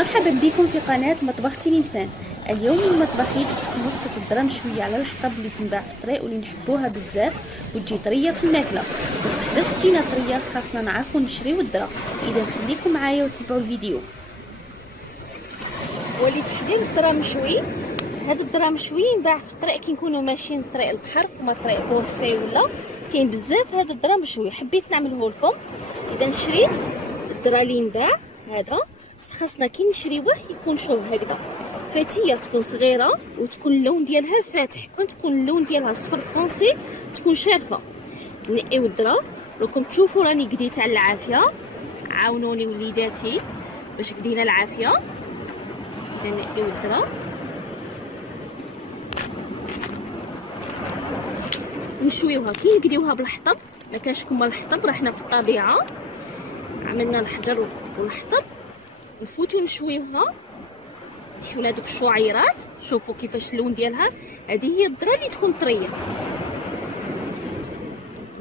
مرحبا بكم في قناة مطبخ تلمسان. اليوم المطبخي جبت لكم وصفة الذرة مشوية على الحطب اللي تنباع في الطريق واللي نحبوها بزاف وتجي طرية في الماكلة، بصح باش تجينا طرية خاصنا نعرفو نشريو الذرة. اذا خليكم معايا وتبعوا الفيديو. ولتحضير الذرة مشوي، هاد الذرة مشوي ينباع في الطريق كي نكونوا ماشيين طريق البحر كما طريق بورسعيد ولا كاين بزاف. هاد الذرة مشوي حبيت نعمله لكم. اذا شريت الذرة اللي ينباع هذا، بس خاصنا كي نشريوه يكون شوف هكذا فاتيه، تكون صغيره وتكون اللون ديالها فاتح، كون تكون اللون ديالها صفر فرونسي تكون شارفه. نقيو الذره. راكم تشوفوا راني قديت على العافيه، عاونوني وليداتي باش قدينا العافيه. نقيو الذره نشويوها كي نقديوها بالحطب، ما كانش كما الحطب راه حنا في الطبيعه عملنا الحجر والحطب، نفوتو نشويوها نحيو هذوك الشعيرات. شوفوا كيفاش اللون ديالها، هذه هي الذره اللي تكون طريه.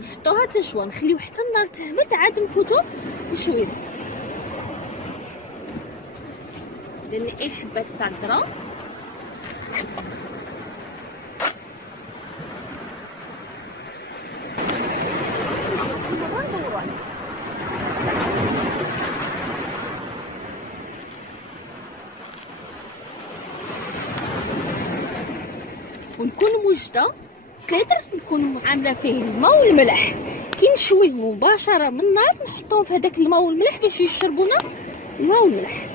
نحطوها تنشوى، نخليو حتى النار تهمد عاد نفوتو نشويو. نقي الحبات تاع الذره ونكون موجده كادر، نكون عامله فيه الماء والملح. كي نشويهم مباشره من النار نحطهم في هذاك الماء والملح باش يشربونا الماء والملح.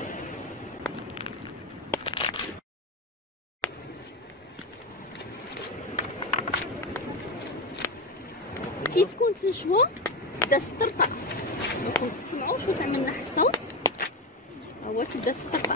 كي تكون تنشوى تبدا تطرطق، راكم تسمعوا شو تعمل لنا الصوت، هو تبدا تطرطق.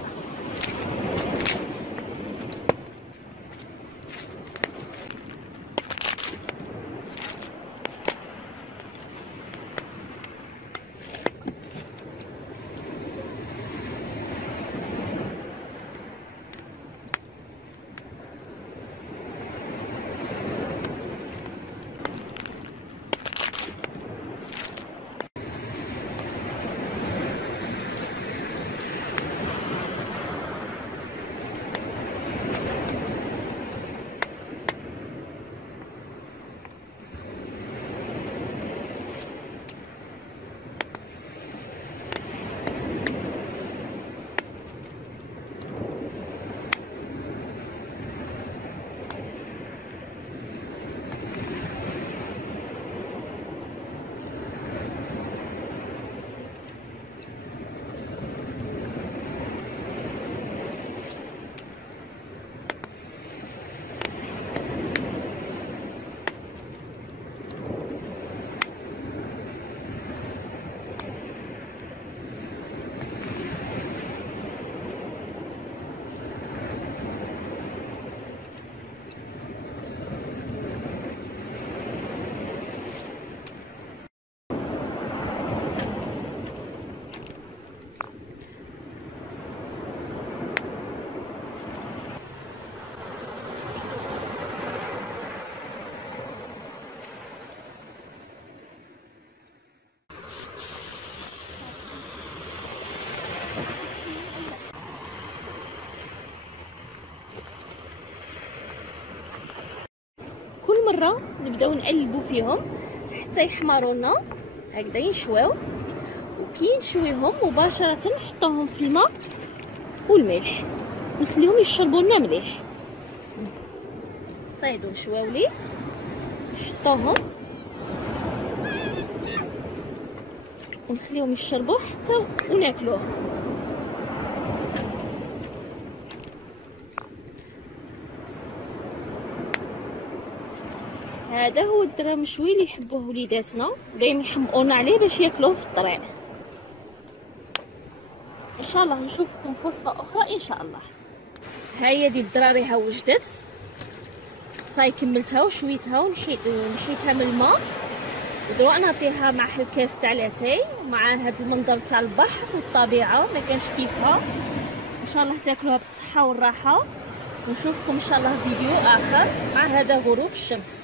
مرة نبداو نقلبوا فيهم حتى يحمروا لنا هكذا ينشواو. وكي نشويهم مباشرة نحطوهم في الماء والملح نخليهم يشربوا لنا مليح. صايدو نشواو لي نحطوهم ونخليهم يشربوا حتى وناكلوهم. هذا هو الذرة مشوي اللي يحبوه وليداتنا، دايما يحمقونا عليه باش ياكلوه في الطريق. ان شاء الله نشوفكم في وصفه اخرى ان شاء الله. ها هي دي الذرة ريها وجدت، صاي كملتها وشويتها ونحيتها من الماء، ودروك نعطيها مع الكاس تاع لاتاي مع هذا المنظر تاع البحر والطبيعه، ما كانش كيفها. ان شاء الله تاكلوها بالصحه والراحه، ونشوفكم ان شاء الله في فيديو اخر مع هذا غروب الشمس.